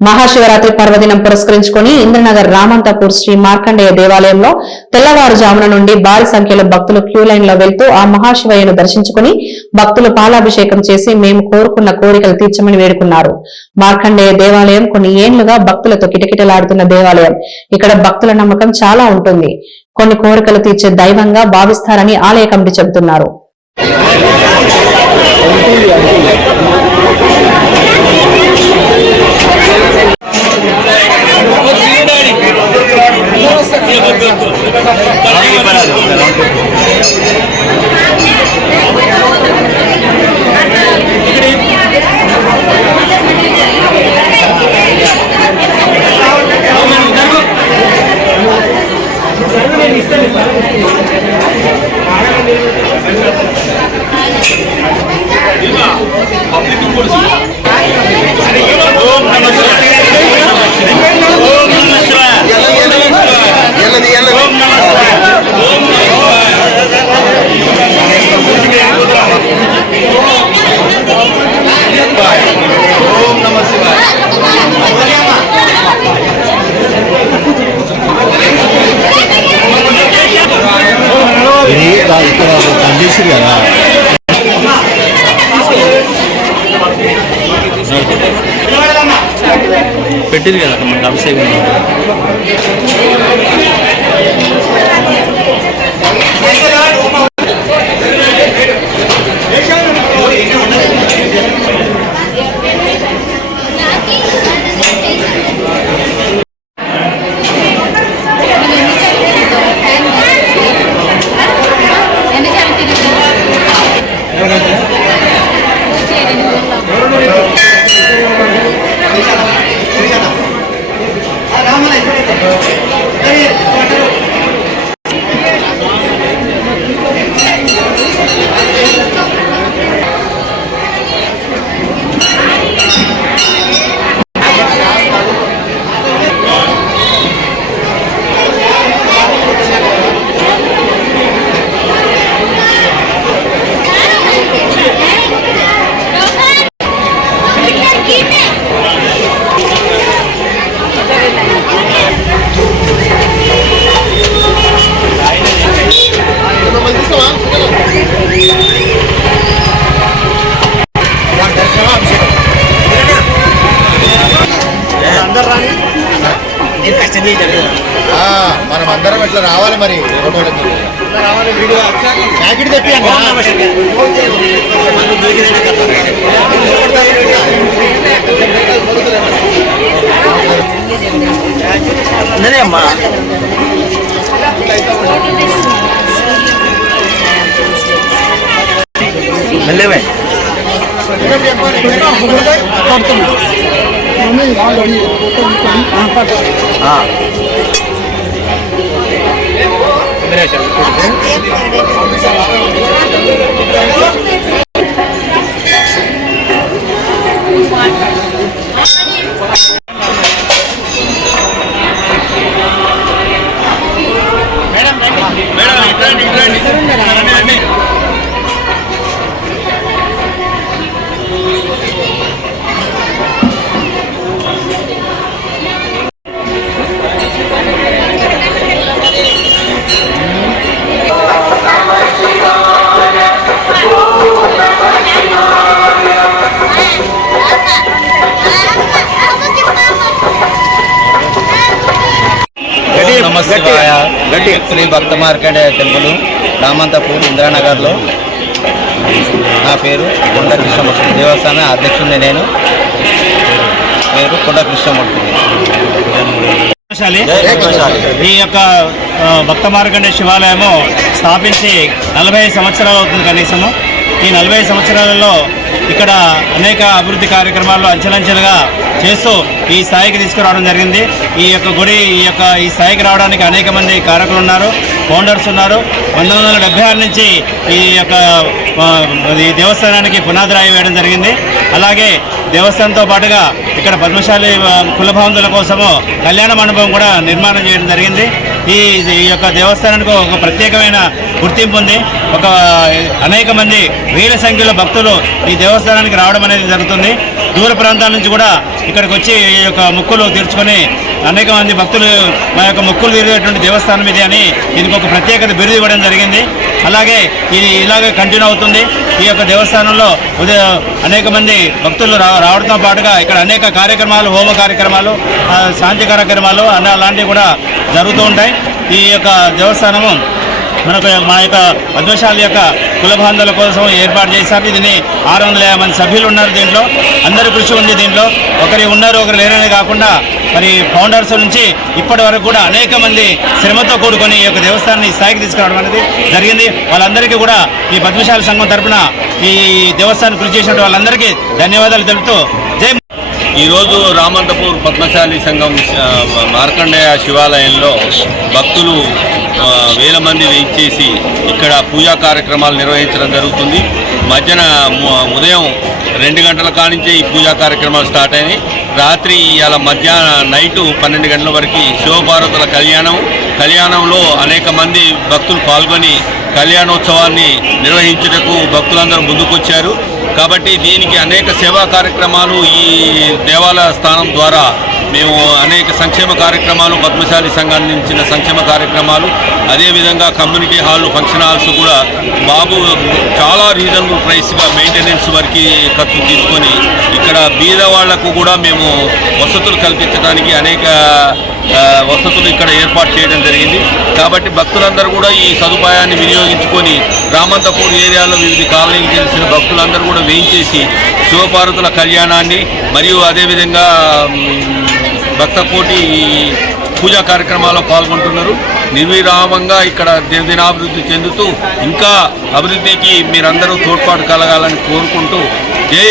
మహాశివరాత్రి పర్వదినం పురస్కరించుకుని ఇంద్రనగర్ రామంతపూర్ శ్రీ మార్కండేయ దేవాలయంలో తెల్లవారుజామున నుండి భారీ సంఖ్యలో భక్తులు క్యూ లైన్లో వెళ్తూ ఆ మహాశివయ్యను దర్శించుకుని భక్తులు పాలాభిషేకం చేసి మేము కోరుకున్న కోరికలు తీర్చమని వేడుకున్నారు. మార్కండేయ దేవాలయం కొన్ని ఏండ్లుగా భక్తులతో కిటకిటలాడుతున్న దేవాలయం. ఇక్కడ భక్తుల నమ్మకం చాలా ఉంటుంది. కొన్ని కోరికలు తీర్చే దైవంగా భావిస్తారని ఆలయ కమిటీ చెబుతున్నారు ఇది రా- ఇక్కడ కండిషన్ కదా పెట్టింది కదా మనకు అభిషేకం ఆ, అందరం ఇట్లా రావాలి మరి. ప్యాకెట్ తెప్పి ఉన్నదే అమ్మా. మెల్లవే శివాయ శ్రీ భక్త మార్కండేయ టెంపుల్ రామంతపూర్ ఇందిరానగర్లో. నా పేరు కొండ కృష్ణమూర్తి దేవస్థాన అధ్యక్షుడిని నేను. పేరు కొండ కృష్ణమూర్తి. ఈ యొక్క భక్త మార్కండే శివాలయము స్థాపించి నలభై సంవత్సరాలు అవుతుంది కనీసము. ఈ నలభై సంవత్సరాలలో ఇక్కడ అనేక అభివృద్ధి కార్యక్రమాలు అంచెలంచెలుగా చేస్తూ ఈ స్థాయికి తీసుకురావడం జరిగింది. ఈ యొక్క గుడి ఈ యొక్క ఈ స్థాయికి రావడానికి అనేక మంది కారకులు ఉన్నారు ఫౌండర్స్ ఉన్నారు. పంతొమ్మిది వందల డెబ్బై ఆరు నుంచి ఈ యొక్క ఈ దేవస్థానానికి పునాదిరాయి వేయడం జరిగింది. అలాగే దేవస్థానంతో పాటుగా ఇక్కడ పద్మశాలి కులభవంతుల కోసము కళ్యాణ మండపం కూడా నిర్మాణం చేయడం జరిగింది. ఈ ఈ యొక్క దేవస్థానానికి ఒక ప్రత్యేకమైన గుర్తింపు ఉంది. ఒక అనేక మంది వేల సంఖ్యలో భక్తులు ఈ దేవస్థానానికి రావడం అనేది జరుగుతుంది. దూర ప్రాంతాల నుంచి కూడా ఇక్కడికి వచ్చి ఈ యొక్క మొక్కులు తీర్చుకొని అనేక మంది భక్తులు మా యొక్క మొక్కులు తీరేటువంటి దేవస్థానం ఇది అని దీనికి ఒక ప్రత్యేకత బిరుదు ఇవ్వడం జరిగింది. అలాగే ఇది ఇలాగే కంటిన్యూ అవుతుంది. ఈ యొక్క దేవస్థానంలో ఉదయం అనేక మంది భక్తులు రావడంతో పాటుగా ఇక్కడ అనేక కార్యక్రమాలు హోమ కార్యక్రమాలు శాంతి కార్యక్రమాలు అన్న అలాంటివి కూడా జరుగుతూ ఉంటాయి. ఈ యొక్క దేవస్థానము మనకు మా యొక్క పద్మశాల యొక్క కులబాంధవుల కోసం ఏర్పాటు చేశారు. దీన్ని ఆరు వందల యాభై మంది సభ్యులు ఉన్నారు దీంట్లో. అందరి కృషి ఉంది దీంట్లో. ఒకరి ఉన్నారు ఒకరు లేరనే కాకుండా మరి ఫౌండర్స్ నుంచి ఇప్పటి వరకు కూడా అనేక మంది శ్రమతో కూడుకొని ఈ యొక్క దేవస్థానాన్ని స్థాయికి తీసుకురావడం అనేది జరిగింది. వాళ్ళందరికీ కూడా ఈ పద్మశాల సంఘం తరఫున ఈ దేవస్థానం కృషి చేసిన వాళ్ళందరికీ ధన్యవాదాలు తెలుపుతూ జై ఈరోజు రామంతపూర్ పద్మశాలి సంఘం మార్కండేయ శివాలయంలో భక్తులు వేల మంది వేయించేసి ఇక్కడ పూజా కార్యక్రమాలు నిర్వహించడం జరుగుతుంది. మధ్యాహ్న ము- ఉదయం రెండు గంటల కానించే ఈ పూజా కార్యక్రమాలు స్టార్ట్ అయినాయి. రాత్రి ఇవాళ మధ్యాహ్న నైటు పన్నెండు గంటల వరకు శివపార్వతుల కళ్యాణం కళ్యాణంలో అనేక మంది భక్తులు పాల్గొని కళ్యాణోత్సవాన్ని నిర్వహించుటకు భక్తులందరూ ముందుకొచ్చారు. కాబట్టి దీనికి అనేక సేవా కార్యక్రమాలు ఈ దేవాలయ స్థానం ద్వారా మేము అనేక సంక్షేమ కార్యక్రమాలు పద్మశాలి సంఘాన్ని ఇచ్చిన సంక్షేమ కార్యక్రమాలు అదేవిధంగా కమ్యూనిటీ హాల్ ఫంక్షన్ హాల్స్ కూడా బాబు చాలా రీజనబుల్ ప్రైస్గా మెయింటెనెన్స్ వరకు ఖర్చు తీసుకొని ఇక్కడ బీద వాళ్ళకు కూడా మేము వసతులు కల్పించడానికి అనేక వసతులు ఇక్కడ ఏర్పాటు చేయడం జరిగింది. కాబట్టి భక్తులందరూ కూడా ఈ సదుపాయాన్ని వినియోగించుకొని రామంతపూర్ ఏరియాలో వివిధ కాలనీకి తెలిసిన భక్తులందరూ కూడా వేయించేసి శివపార్వతుల కళ్యాణాన్ని మరియు అదేవిధంగా భక్త కోటి ఈ పూజా కార్యక్రమాల్లో పాల్గొంటున్నారు. నిర్విరామంగా ఇక్కడ దినదినాభివృద్ధి చెందుతూ ఇంకా అభివృద్ధికి మీరందరూ తోడ్పాటు కలగాలని కోరుకుంటూ జై